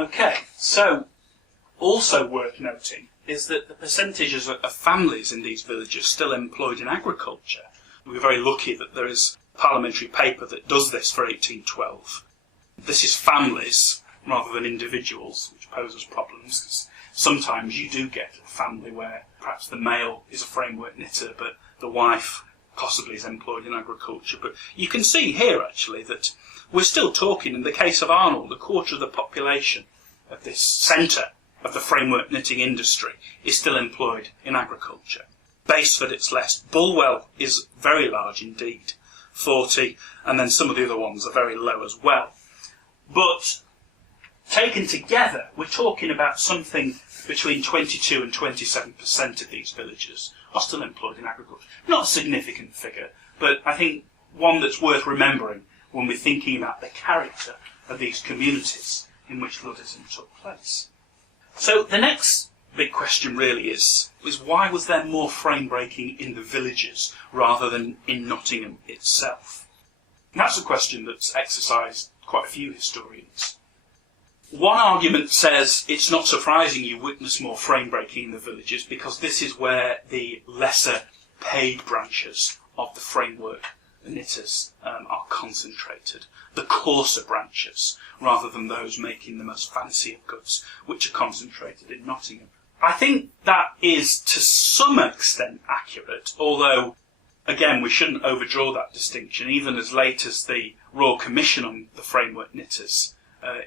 Okay, so also worth noting is that the percentages of families in these villages still employed in agriculture. We're very lucky that there is a parliamentary paper that does this for 1812. This is families rather than individuals, which poses problems, because sometimes you do get a family where perhaps the male is a framework knitter, but the wife possibly is employed in agriculture. But you can see here, actually, that we're still talking, in the case of Arnold, a quarter of the population of this centre of the framework knitting industry is still employed in agriculture. Baseford, it's less. Bulwell is very large indeed, 40, and then some of the other ones are very low as well. But taken together, we're talking about something between 22 and 27% of these villages are still employed in agriculture. Not a significant figure, but I think one that's worth remembering when we're thinking about the character of these communities in which Luddism took place. So the next big question really is why was there more frame breaking in the villages rather than in Nottingham itself? And that's a question that's exercised quite a few historians. One argument says it's not surprising you witness more frame breaking in the villages because this is where the lesser paid branches of the framework knitters are concentrated, the coarser branches, rather than those making the most fancy of goods, which are concentrated in Nottingham. I think that is to some extent accurate, although, again, we shouldn't overdraw that distinction. Even as late as the Royal Commission on the Framework Knitters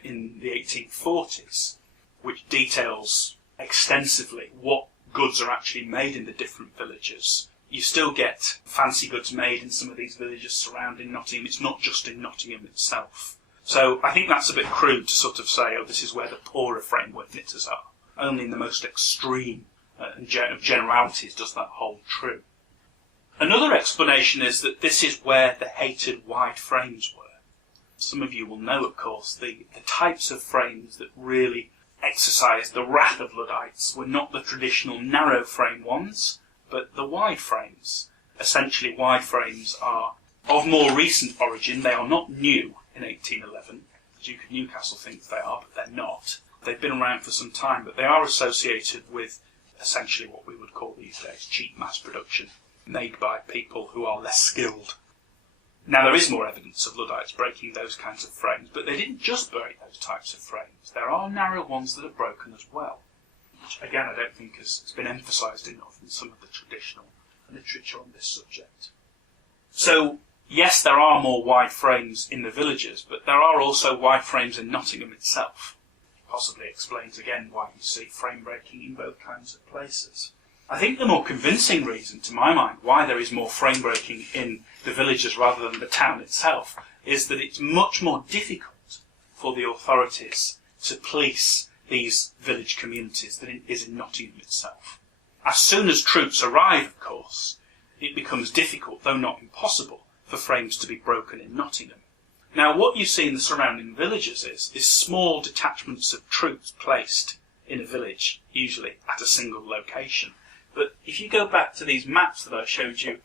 in the 1840s, which details extensively what goods are actually made in the different villages, you still get fancy goods made in some of these villages surrounding Nottingham. It's not just in Nottingham itself. So I think that's a bit crude to sort of say, oh, this is where the poorer framework knitters are. Only in the most extreme of generalities does that hold true. Another explanation is that this is where the hated wide frames were. Some of you will know, of course, the types of frames that really exercised the wrath of Luddites were not the traditional narrow frame ones, but the wide frames. Essentially, wide frames are of more recent origin. They are not new in 1811. The Duke of Newcastle thinks they are, but they're not. They've been around for some time, but they are associated with essentially what we would call these days cheap mass production, made by people who are less skilled. Now, there is more evidence of Luddites breaking those kinds of frames, but they didn't just break those types of frames. There are narrow ones that are broken as well, which, again, I don't think has been emphasised enough in some of the traditional literature on this subject. So, yes, there are more wide frames in the villages, but there are also wide frames in Nottingham itself. Possibly explains again why you see frame breaking in both kinds of places. I think the more convincing reason, to my mind, why there is more frame breaking in the villages rather than the town itself is that it's much more difficult for the authorities to police these village communities than it is in Nottingham itself. As soon as troops arrive, of course, it becomes difficult, though not impossible, for frames to be broken in Nottingham. Now, what you see in the surrounding villages is small detachments of troops placed in a village, usually at a single location. But if you go back to these maps that I showed you,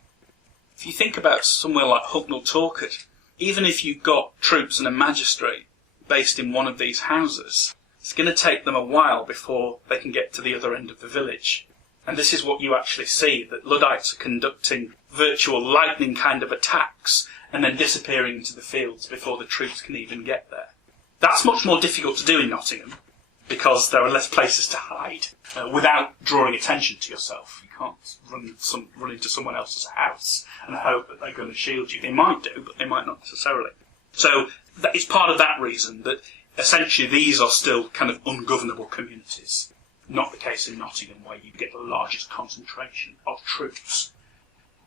if you think about somewhere like Hucknall Torkard, even if you've got troops and a magistrate based in one of these houses, it's going to take them a while before they can get to the other end of the village. And this is what you actually see, that Luddites are conducting virtual lightning kind of attacks and then disappearing into the fields before the troops can even get there. That's much more difficult to do in Nottingham because there are less places to hide without drawing attention to yourself. You can't run into someone else's house and hope that they're going to shield you. They might do, but they might not necessarily. So that is part of that reason that essentially these are still kind of ungovernable communities. Not the case in Nottingham, where you get the largest concentration of troops.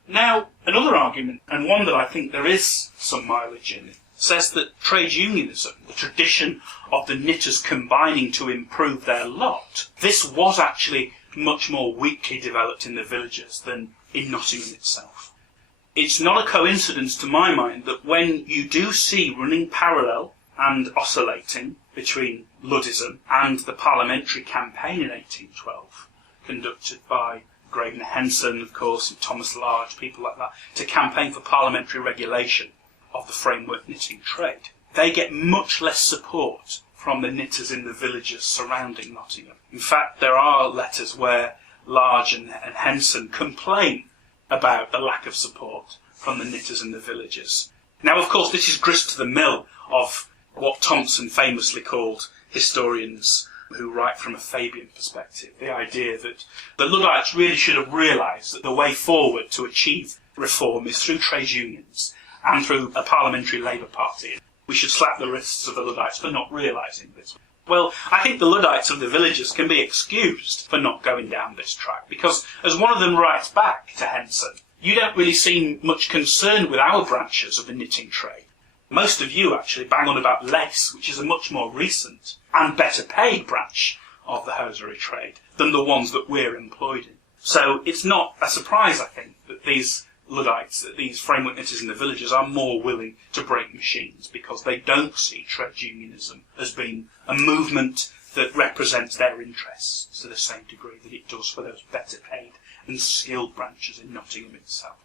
Now, another argument, and one that I think there is some mileage in, says that trade unionism, the tradition of the knitters combining to improve their lot, this was actually much more weakly developed in the villages than in Nottingham itself. It's not a coincidence, to my mind, that when you do see running parallel and oscillating between Luddism and the parliamentary campaign in 1812, conducted by Graydon Henson, of course, and Thomas Large, people like that, to campaign for parliamentary regulation of the framework knitting trade, they get much less support from the knitters in the villages surrounding Nottingham. In fact, there are letters where Large and Henson complain about the lack of support from the knitters in the villages. Now, of course, this is grist to the mill of what Thompson famously called historians who write from a Fabian perspective, the idea that the Luddites really should have realised that the way forward to achieve reform is through trades unions and through a parliamentary Labour Party. We should slap the wrists of the Luddites for not realising this. Well, I think the Luddites of the villages can be excused for not going down this track, because as one of them writes back to Henson, you don't really seem much concerned with our branches of the knitting trade. Most of you actually bang on about lace, which is a much more recent and better paid branch of the hosiery trade than the ones that we're employed in. So it's not a surprise, I think, that these Luddites, that these framework knitters in the villages are more willing to break machines, because they don't see trade unionism as being a movement that represents their interests to the same degree that it does for those better paid and skilled branches in Nottingham itself.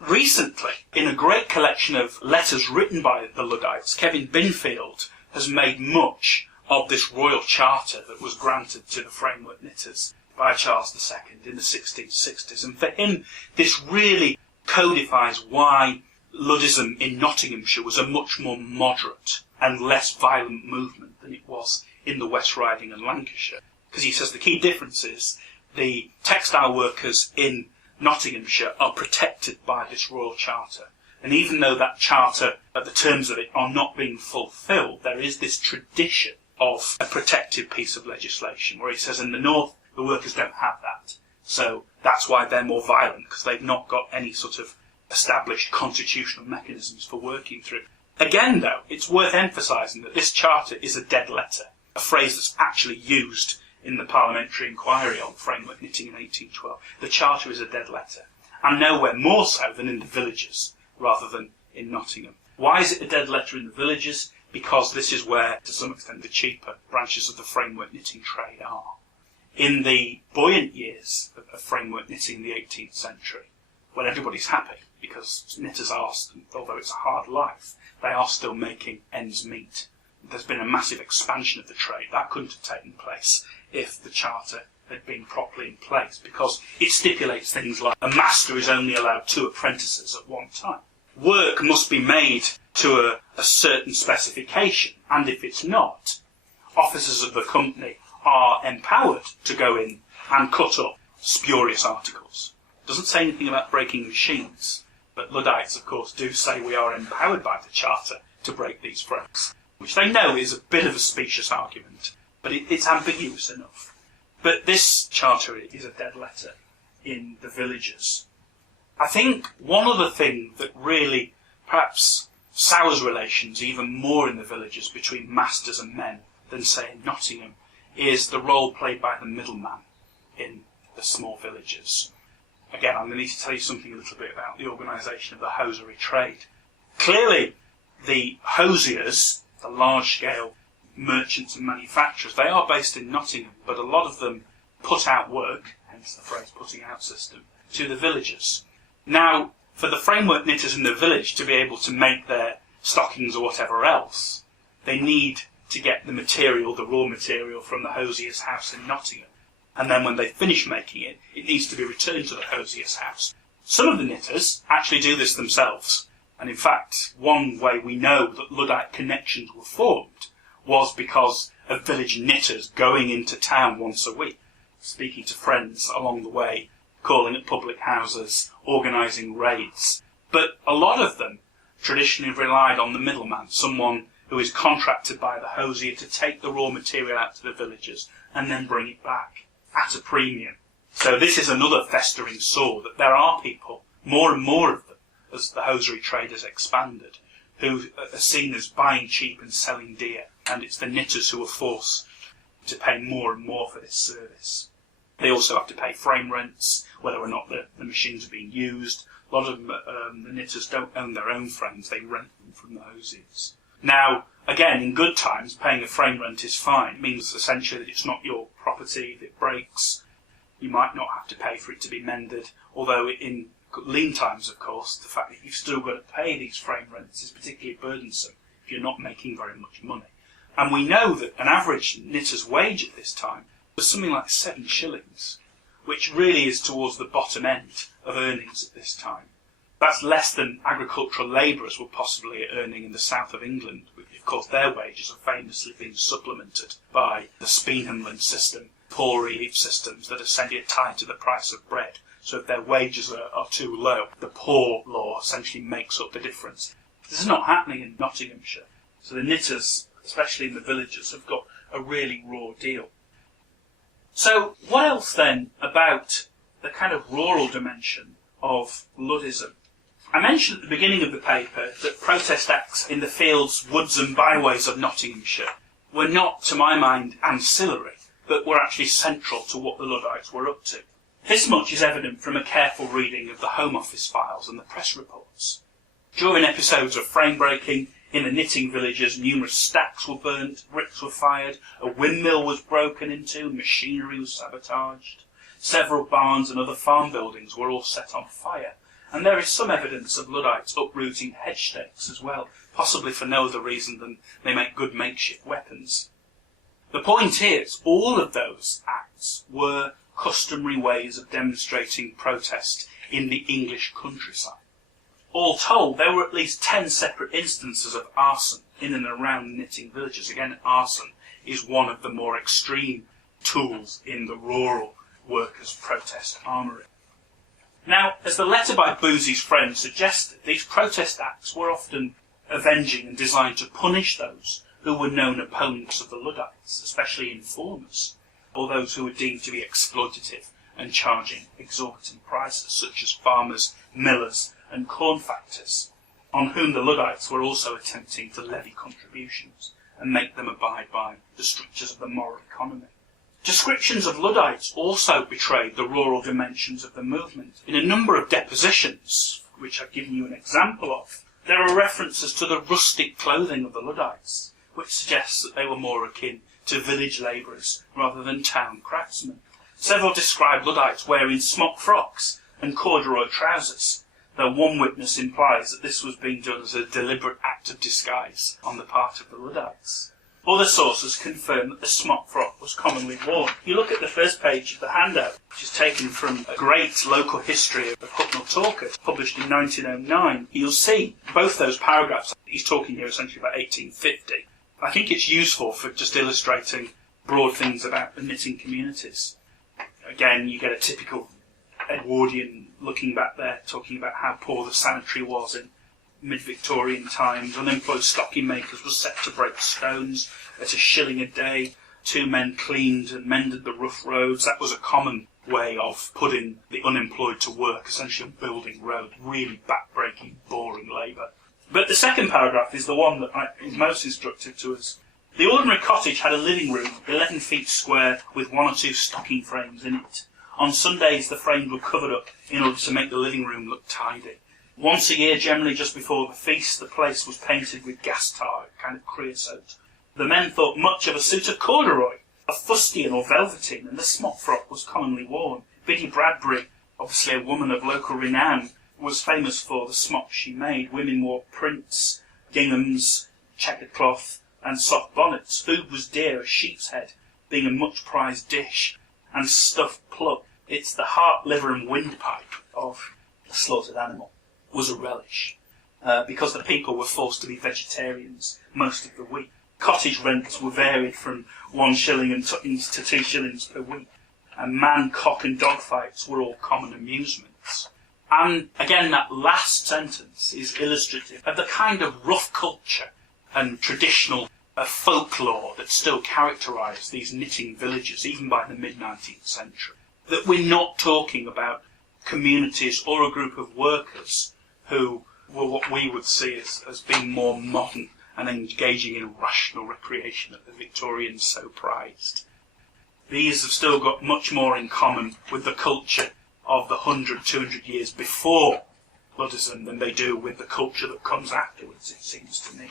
Recently, in a great collection of letters written by the Luddites, Kevin Binfield has made much of this royal charter that was granted to the framework knitters by Charles II in the 1660s. And for him, this really codifies why Luddism in Nottinghamshire was a much more moderate and less violent movement than it was in the West Riding and Lancashire. Because he says the key difference is the textile workers in Nottinghamshire are protected by this royal charter. And even though that charter, the terms of it, are not being fulfilled, there is this tradition of a protected piece of legislation, where he says in the north, the workers don't have that. So that's why they're more violent, because they've not got any sort of established constitutional mechanisms for working through. Again, though, it's worth emphasising that this charter is a dead letter, a phrase that's actually used in the parliamentary inquiry on framework knitting in 1812. The charter is a dead letter, and nowhere more so than in the villages, rather than in Nottingham. Why is it a dead letter in the villages? Because this is where, to some extent, the cheaper branches of the framework knitting trade are. In the buoyant years of framework knitting in the 18th century, when everybody's happy, because knitters are, although it's a hard life, they are still making ends meet. There's been a massive expansion of the trade. That couldn't have taken place if the charter had been properly in place, because it stipulates things like a master is only allowed 2 apprentices at one time. Work must be made to a certain specification, and if it's not, officers of the company are empowered to go in and cut up spurious articles. It doesn't say anything about breaking machines, but Luddites, of course, do say we are empowered by the charter to break these frames, which they know is a bit of a specious argument, but it's ambiguous enough. But this charter is a dead letter in the villages. I think one other thing that really perhaps sours relations even more in the villages between masters and men than, say, in Nottingham, is the role played by the middleman in the small villages. Again, I'm going to need to tell you something a little bit about the organisation of the hosiery trade. Clearly, the hosiers, the large-scale merchants and manufacturers, they are based in Nottingham, but a lot of them put out work, hence the phrase putting out system, to the villagers. Now, for the framework knitters in the village to be able to make their stockings or whatever else, they need to get the material, the raw material, from the hosier's house in Nottingham. And then when they finish making it, it needs to be returned to the hosier's house. Some of the knitters actually do this themselves. And in fact, one way we know that Luddite connections were formed was because of village knitters going into town once a week, speaking to friends along the way, calling at public houses, organising raids. But a lot of them traditionally relied on the middleman, someone who is contracted by the hosier to take the raw material out to the villagers and then bring it back at a premium. So this is another festering sore, that there are people, more and more of them, as the hosiery trade has expanded, who are seen as buying cheap and selling dear, and it's the knitters who are forced to pay more and more for this service. They also have to pay frame rents, whether or not the machines are being used. A lot of them, the knitters don't own their own frames, they rent them from the hosiers. Now, again, in good times, paying a frame rent is fine. It means essentially that it's not your property. If it breaks, you might not have to pay for it to be mended. Although in lean times, of course, the fact that you've still got to pay these frame rents is particularly burdensome if you're not making very much money. And we know that an average knitter's wage at this time was something like 7 shillings, which really is towards the bottom end of earnings at this time. That's less than agricultural labourers were possibly earning in the south of England. Of course, their wages are famously being supplemented by the Speenhamland system, poor relief systems that essentially are tied to the price of bread. So if their wages are too low, the poor law essentially makes up the difference. This is not happening in Nottinghamshire. So the knitters, especially in the villages, have got a really raw deal. So what else then about the kind of rural dimension of Luddism? I mentioned at the beginning of the paper that protest acts in the fields, woods and byways of Nottinghamshire were not, to my mind, ancillary, but were actually central to what the Luddites were up to. This much is evident from a careful reading of the Home Office files and the press reports. During episodes of frame breaking, in the knitting villages, numerous stacks were burnt, bricks were fired, a windmill was broken into, machinery was sabotaged. Several barns and other farm buildings were all set on fire. And there is some evidence of Luddites uprooting hedge stakes as well, possibly for no other reason than they make good makeshift weapons. The point is, all of those acts were customary ways of demonstrating protest in the English countryside. All told, there were at least 10 separate instances of arson in and around knitting villages. Again, arson is one of the more extreme tools in the rural workers' protest armoury. Now, as the letter by Boosey's friend suggested, these protest acts were often avenging and designed to punish those who were known opponents of the Luddites, especially informers, or those who were deemed to be exploitative and charging exorbitant prices, such as farmers, millers and corn factors, on whom the Luddites were also attempting to levy contributions and make them abide by the strictures of the moral economy. Descriptions of Luddites also betrayed the rural dimensions of the movement. In a number of depositions, which I've given you an example of, there are references to the rustic clothing of the Luddites, which suggests that they were more akin to village labourers rather than town craftsmen. Several describe Luddites wearing smock frocks and corduroy trousers, though one witness implies that this was being done as a deliberate act of disguise on the part of the Luddites. Other sources confirm that the smock frock was commonly worn. If you look at the first page of the handout, which is taken from a great local history of Hucknall Talkers, published in 1909, you'll see both those paragraphs. He's talking here essentially about 1850. I think it's useful for just illustrating broad things about the knitting communities. Again, you get a typical Edwardian looking back there, talking about how poor the sanitary was in mid-Victorian times. Unemployed stocking makers were set to break stones at a shilling a day. 2 men cleaned and mended the rough roads. That was a common way of putting the unemployed to work, essentially building roads. Really back-breaking, boring labour. But the second paragraph is the one that is most instructive to us. The ordinary cottage had a living room, 11 feet square, with 1 or 2 stocking frames in it. On Sundays, the frames were covered up in order to make the living room look tidy. Once a year, generally just before the feast, the place was painted with gas tar, kind of creosote. The men thought much of a suit of corduroy, a fustian or velveteen, and the smock frock was commonly worn. Biddy Bradbury, obviously a woman of local renown, was famous for the smocks she made. Women wore prints, ginghams, checkered cloth, and soft bonnets. Food was dear, a sheep's head being a much prized dish, and stuffed plug. It's the heart, liver and windpipe of the slaughtered animal was a relish, because the people were forced to be vegetarians most of the week. Cottage rents were varied from 1 shilling and tuppence to 2 shillings per week, and man, cock and dog fights were all common amusements. And again, that last sentence is illustrative of the kind of rough culture and traditional folklore that still characterised these knitting villages, even by the mid-19th century. That we're not talking about communities or a group of workers who were what we would see as being more modern and engaging in rational recreation that the Victorians so prized. These have still got much more in common with the culture of the 100, 200 years before Luddism than they do with the culture that comes afterwards, it seems to me.